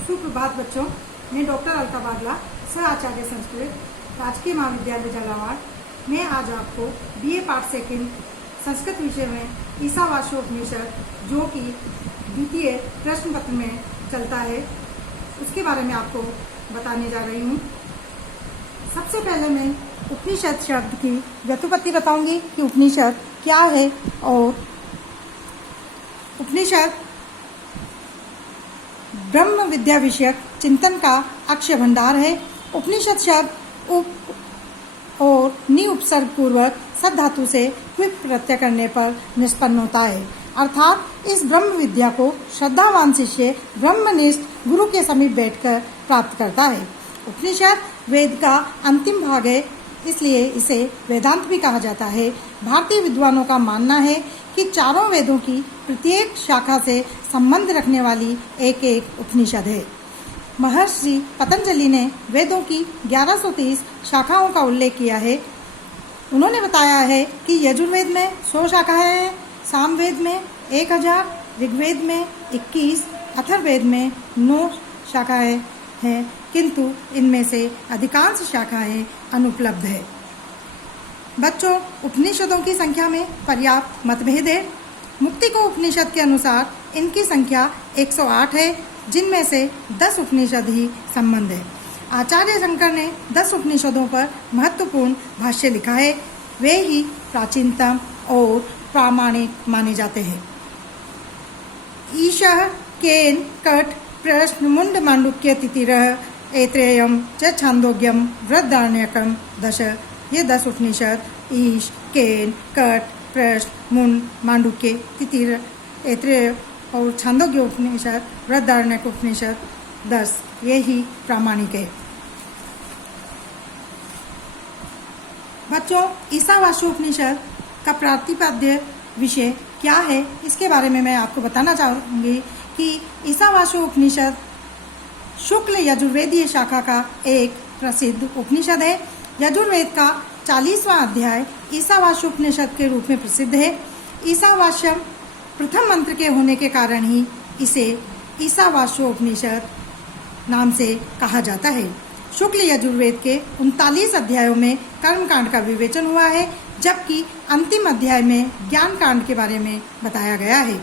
सुप्रभात बच्चों, मैं डॉक्टर अलका बागला, सह आचार्य संस्कृत, राजकीय महाविद्यालय झालावाड़। मैं आज आपको बीए पार्ट सेकंड संस्कृत विषय में ईशावास्योपनिषद, जो कि द्वितीय प्रश्न पत्र में चलता है, उसके बारे में आपको बताने जा रही हूँ। सबसे पहले मैं उपनिषद शब्द की व्युत्पत्ति बताऊंगी कि उपनिषद क्या है। और उपनिषद ब्रह्म विद्या विषयक चिंतन का अक्षय भंडार है। उपनिषद शब्द उप और नि उपसर्ग पूर्वक सब धातु से क्विक प्रत्यय करने पर निष्पन्न होता है, अर्थात इस ब्रह्म विद्या को श्रद्धावान शिष्य ब्रह्मनिष्ठ गुरु के समीप बैठकर प्राप्त करता है। उपनिषद वेद का अंतिम भाग है, इसलिए इसे वेदांत भी कहा जाता है। भारतीय विद्वानों का मानना है कि चारों वेदों की प्रत्येक शाखा से संबंध रखने वाली एक एक उपनिषद है। महर्षि पतंजलि ने वेदों की 1130 शाखाओं का उल्लेख किया है। उन्होंने बताया है कि यजुर्वेद में 100 शाखाएं हैं, सामवेद में 1000, ऋग्वेद में 21, अथर्ववेद में 9 शाखाएं हैं, किंतु इनमें से अधिकांश शाखाएं अनुपलब्ध है। बच्चों, उपनिषदों की संख्या में पर्याप्त मतभेद है। मुक्ति को उपनिषद के अनुसार इनकी संख्या 108 है, जिनमें से 10 उपनिषद ही संबंध है। आचार्य शंकर ने 10 उपनिषदों पर महत्वपूर्ण भाष्य लिखा है। वे ही प्राचीनतम और प्रामाणिक माने जाते हैं। ईशः केन कट प्रश्न मुंड मांडुक्य तिथिरः ऐत्रेयम च छांदोग्यम बृहदारण्यकम दश। ये 10 उपनिषद ईश, केन, कट, प्रश्न, मुंड, मांडुक्य, तितिर, ऐत्रेय और छांदोग्य उपनिषद, बृहदारण्यक उपनिषद 10, ये ही प्रामाणिक है। बच्चों, ईशावास्योपनिषद का प्रतिपाद्य विषय क्या है, इसके बारे में मैं आपको बताना चाहूँगी कि ईशावास्योपनिषद शुक्ल यजुर्वेदीय शाखा का एक प्रसिद्ध उपनिषद है। यजुर्वेद का 40वां अध्याय ईशावास्योपनिषद के रूप में प्रसिद्ध है। ईशावास्यम प्रथम मंत्र के होने के कारण ही इसे ईशावास्योपनिषद नाम से कहा जाता है। शुक्ल यजुर्वेद के 39 अध्यायों में कर्मकांड का विवेचन हुआ है, जबकि अंतिम अध्याय में ज्ञान कांड के बारे में बताया गया है।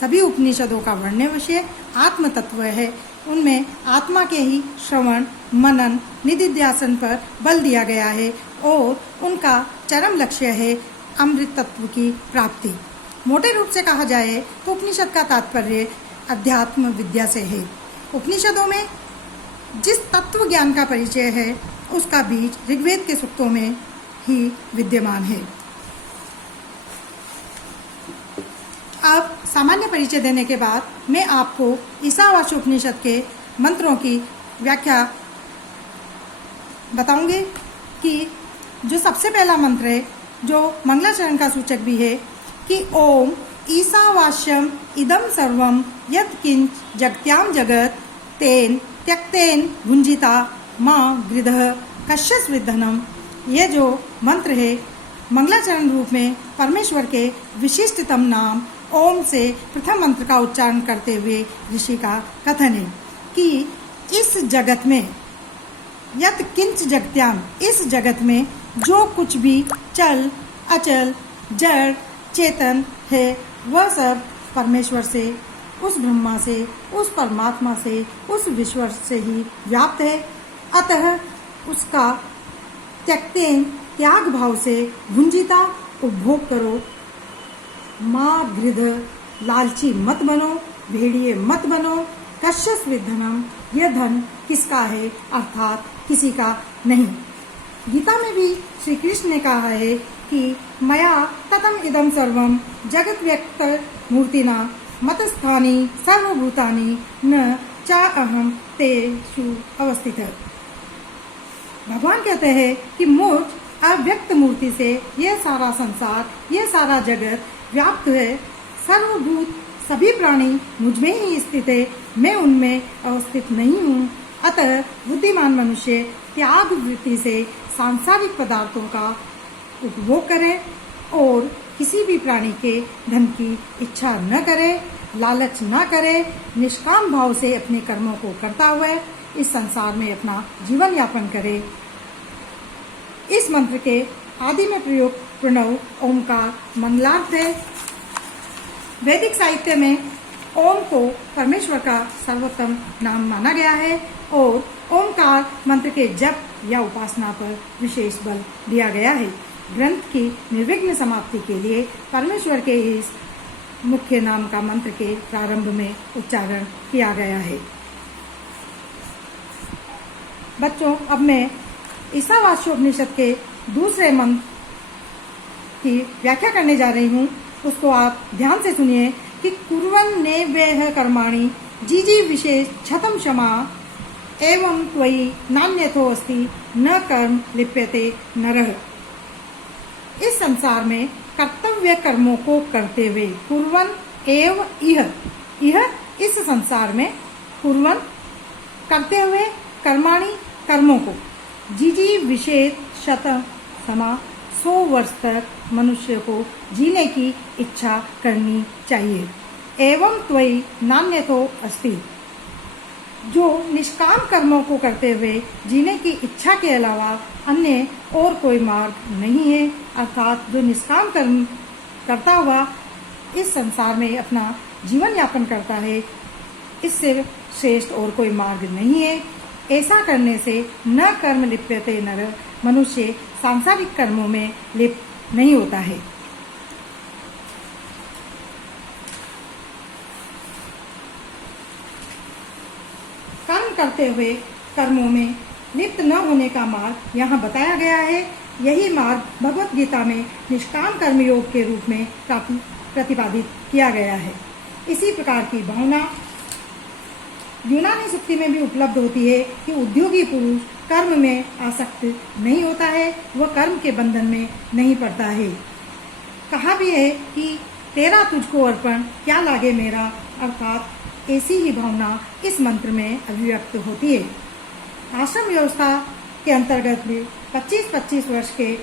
सभी उपनिषदों का वर्ण्य विषय आत्म तत्व है। उनमें आत्मा के ही श्रवण, मनन, निधिध्यासन पर बल दिया गया है और उनका चरम लक्ष्य है अमृत तत्व की प्राप्ति। मोटे रूप से कहा जाए तो उपनिषद का तात्पर्य अध्यात्म विद्या से है। उपनिषदों में जिस तत्व ज्ञान का परिचय है, उसका बीज ऋग्वेद के सूक्तों में ही विद्यमान है। अब सामान्य परिचय देने के बाद मैं आपको ईशावास्योपनिषद के मंत्रों की व्याख्या बताऊंगी कि जो सबसे पहला मंत्र है, जो मंगलाचरण का सूचक भी है, कि ओम ईशावास्यम इदम सर्वम यत् किंच जगत्याम जगत तेन त्यक्तेन भुंजिता माँ गृधः कश्यस्विद्धनम। ये जो मंत्र है, मंगलाचरण रूप में परमेश्वर के विशिष्टतम नाम ओम से प्रथम मंत्र का उच्चारण करते हुए ऋषि का कथन है कि इस जगत में यत् किंच जगत्याम, इस जगत में जो कुछ भी चल अचल जड़ चेतन है, वह सब परमेश्वर से, उस ब्रह्मा से, उस परमात्मा से, उस विश्व से ही व्याप्त है। अतः उसका त्यक्तेन, त्याग भाव से, भुंजिता, उपभोग करो, माँ गृध, लालची मत बनो, भेड़िए मत बनो, कश्यस्विद्धनम, यह धन किसका है, अर्थात किसी का नहीं। गीता में भी श्री कृष्ण ने कहा है कि मया ततम इदम सर्वम जगत व्यक्त मूर्तिना मतस्थानी सर्वभूतानि न चा अहम तेषु अवस्थित। भगवान कहते हैं कि मुझ अव्यक्त मूर्ति से यह सारा संसार, यह सारा जगत व्याप्त है। सर्वभूत सभी प्राणी मुझ में ही स्थित है, मैं उनमें अवस्थित नहीं हूँ। अतः बुद्धिमान मनुष्य त्याग वृत्ति से सांसारिक पदार्थों का उपभोग करे और किसी भी प्राणी के धन की इच्छा न करे। लालच न करे, निष्काम भाव से अपने कर्मों को करता हुआ इस संसार में अपना जीवन यापन करे। इस मंत्र के आदि में प्रयुक्त प्रणव ओमकार मंगलार्थ है। वैदिक साहित्य में ओम को परमेश्वर का सर्वोत्तम नाम माना गया है और ओमकार मंत्र के जप या उपासना पर विशेष बल दिया गया है। ग्रंथ की निर्विघ्न समाप्ति के लिए परमेश्वर के इस मुख्य नाम का मंत्र के प्रारंभ में उच्चारण किया गया है। बच्चों, अब मैं ईशावास्योपनिषद के दूसरे मंत्र की व्याख्या करने जा रही हूँ। उसको आप ध्यान से सुनिए कि कुर्वन् नैवेह कर्माणि जीजी विशेष क्षतम क्षमा एवं त्वयि नान्यथो अस्ति न कर्म लिप्यते नरः। इस संसार में कर्तव्य कर्मों को करते हुए कुर्वन् एव इह इस संसार में कुर्वन् करते हुए कर्माणि कर्मों को जीजी विशेष शत समा 100 वर्ष तक मनुष्य को जीने की इच्छा करनी चाहिए। एवं त्वयि नान्यथो अस्ति, जो निष्काम कर्मों को करते हुए जीने की इच्छा के अलावा अन्य और कोई मार्ग नहीं है। अर्थात जो निष्काम कर्म करता हुआ इस संसार में अपना जीवन यापन करता है, इससे श्रेष्ठ और कोई मार्ग नहीं है। ऐसा करने से न कर्म लिप्यते नर, मनुष्य सांसारिक कर्मों में लिप्त नहीं होता है। कर्म करते हुए कर्मों में लिप्त न होने का मार्ग यहाँ बताया गया है। यही मार्ग भगवत गीता में निष्काम कर्मयोग के रूप में प्रतिपादित किया गया है। इसी प्रकार की भावना यूनानी सुक्ति में भी उपलब्ध होती है कि उद्योगी पुरुष कर्म में आसक्त नहीं होता है, वह कर्म के बंधन में नहीं पड़ता है। कहा भी है कि तेरा तुझको अर्पण क्या लागे मेरा, अर्थात ऐसी ही भावना इस मंत्र में अभिव्यक्त होती है। आश्रम व्यवस्था के अंतर्गत भी 25-25 वर्ष के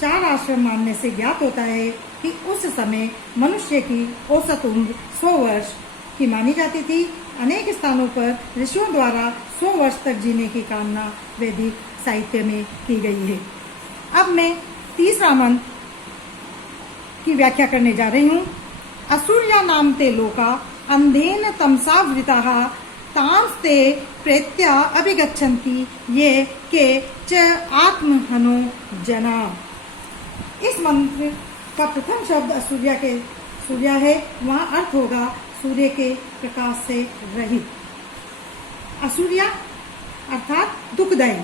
4 आश्रम मानने से ज्ञात होता है कि उस समय मनुष्य की औसत उम्र 100 वर्ष की मानी जाती थी। अनेक स्थानों पर ऋषियों द्वारा 100 वर्ष तक जीने की कामना वैदिक साहित्य में की गई है। अब मैं तीसरा मंत्र की व्याख्या करने जा रही हूँ। असुर्या नाम ते लोका अंधेन तमसावृताः तांस्ते प्रेत्या अभिगच्छन्ति ये के च आत्महनो जना। इस मंत्र का प्रथम शब्द सूर्या है, वहाँ अर्थ होगा सूर्य के प्रकाश से रहित। असुर्या अर्थात दुखदायी,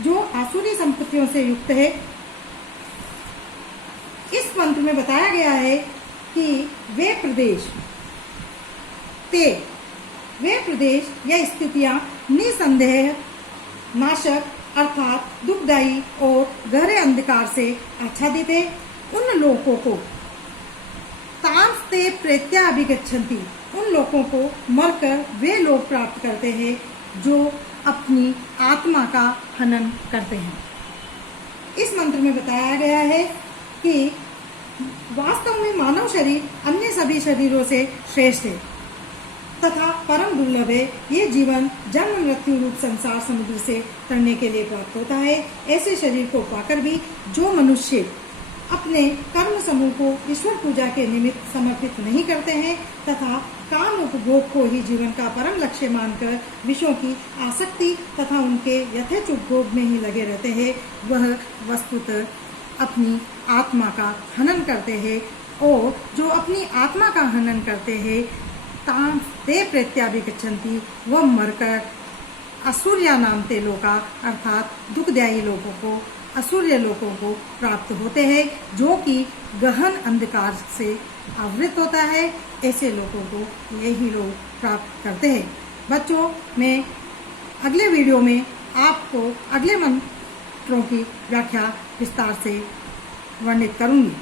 जो आसुरी संपत्तियों से युक्त है। इस मंत्र में बताया गया है कि वे प्रदेश या स्थितियां निसंदेह नाशक अर्थात दुखदायी और गहरे अंधकार से आच्छादित है। उन लोगों को तांस्ते प्रेत्या अभिगच्छन्ति, उन लोगों को मरकर वे लोग प्राप्त करते हैं जो अपनी आत्मा का हनन करते हैं। इस मंत्र में बताया गया है कि वास्तव में मानव शरीर अन्य सभी शरीरों से श्रेष्ठ है तथा परम दुर्लभ है। ये जीवन जन्म मृत्यु रूप संसार समुद्र से तरने के लिए प्राप्त होता है। ऐसे शरीर को पाकर भी जो मनुष्य अपने कर्म समूह को ईश्वर पूजा के निमित्त समर्पित नहीं करते हैं तथा काम उपभोग को ही जीवन का परम लक्ष्य मानकर विषयों की आसक्ति तथा उनके यथेच उपभोग में ही लगे रहते हैं, वह वस्तुतः अपनी आत्मा का हनन करते हैं। और जो अपनी आत्मा का हनन करते हैं तांस्ते प्रत्याभिगच्छन्ति, वह मरकर असुर्या नाम ते लोका अर्थात दुखदायी लोगों को, असुर्य लोगों को प्राप्त होते हैं, जो कि गहन अंधकार से आवृत होता है। ऐसे लोगों को यही लोग प्राप्त करते हैं। बच्चों, मैं अगले वीडियो में आपको अगले मंत्रों की व्याख्या विस्तार से वर्णित करूंगी।